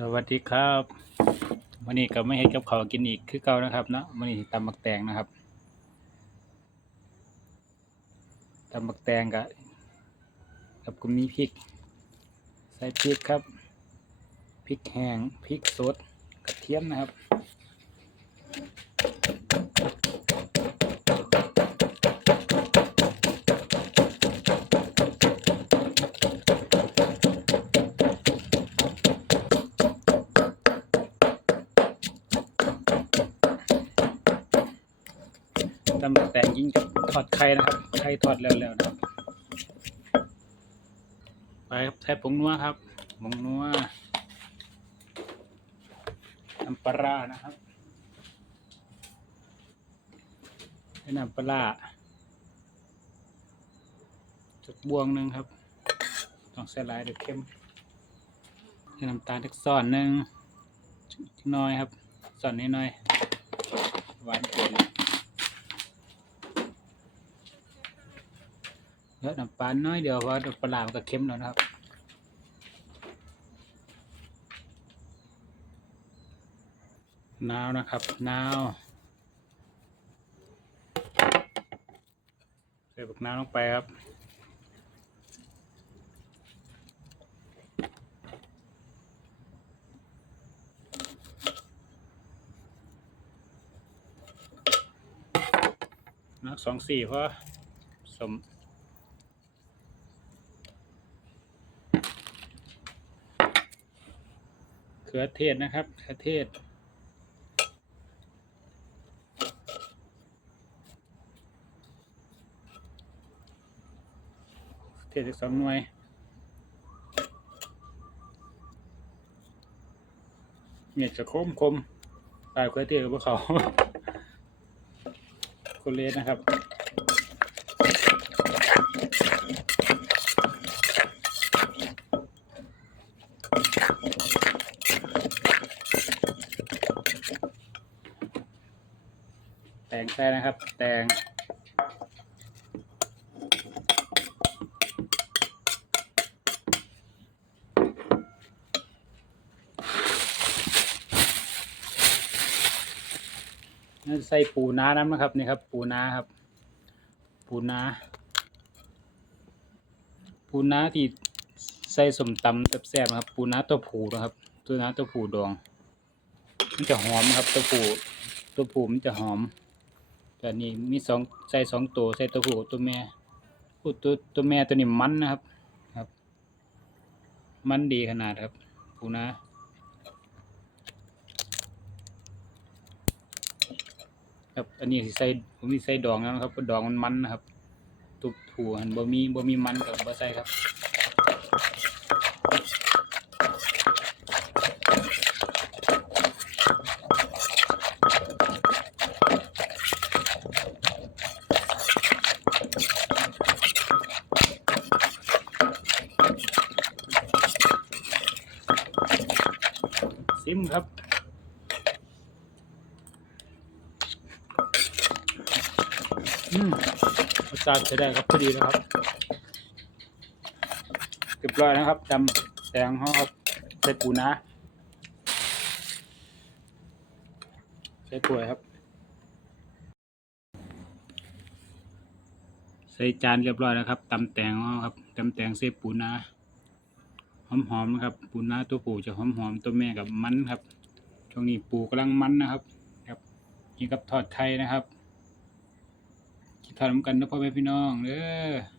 สวัสดีครับวันนี้ก็ไม่ให้กับเขากินอีกคือเก่านะครับเนาะวันนี้ตำบักแตงนะครับตำบักแตงกับกับกุมีพริก ใส่พริกครับพริกแห้งพริกสดกระเทียมนะครับ ตำแต่งยิ่งกับทอดไข่นะครับไข่ทอดแล้วๆนะครับไปครับใช้ผงนัวครับผงนัวน้ำปลานะครับใช้น้ำปลาจักบวงหนึ่งครับต้องใส่หลายเดี๋ยวเค็มใช้น้ำตาลทักซ่อนหนึ่งน้อยครับซ่อนนิดหน่อยหวานเกิน เยอะน้ำปลาน้อยเดียวเพราะปลาร้ามันก็เค็มแล้วนะครับนาวนะครับนาวใส่บักนาวลงไปครับนักสองสี่เพราะสม เขือเทศนะครับเขือเทศ เทศอีกสองหน่วยเม็ดจะคมคมปลายเขือเทศกับพวกเขาคนเลสนะครับ แต งแท้นะครับ แตงนั่นใส่ปูนาน้ำนะครับนี่ครับ ปูนาครับ ปูนา ปูนาที่ใส่สมตำแซ่บๆนะครับ ปูนาตัวผูนะครับ ตัวนาตัวผูดอง มันจะหอมครับตัวผูตัวผูมันจะหอม แต่นี่มีสองใส่สองตัวใส่ตัวผู้กับตัวแม่ผู้ตัวตัวแม่ตัวนี้มันนะครับครับ มันดีขนาดครับปูนะครับอันนี้สิใส่ผมมีใส่ดองนะครับเพราะดองมันมันนะครับตัวผู้หันบ่มีบ่มีมันกับบ่ใส่ครับ มครับ อืมรสชาติใช้ได้ครับพอดีแล้วครับเรียบร้อยนะครับดำแตงเขาครับใส่ปูนาใส่ถ้วยครับ ใส่จานเรียบร้อยแล้วครับตำแตงเขาครับตำแตงใส่ปูนา หอมๆนะครับ ปูนาตัวผู้จะหอมๆตัวแม่กับมันครับ ช่วงนี้ปูกำลังมันนะครับ ครับนี่กับทอดไข่นะครับทอดน้ำกันนะพ่อแม่พี่น้องเด้อ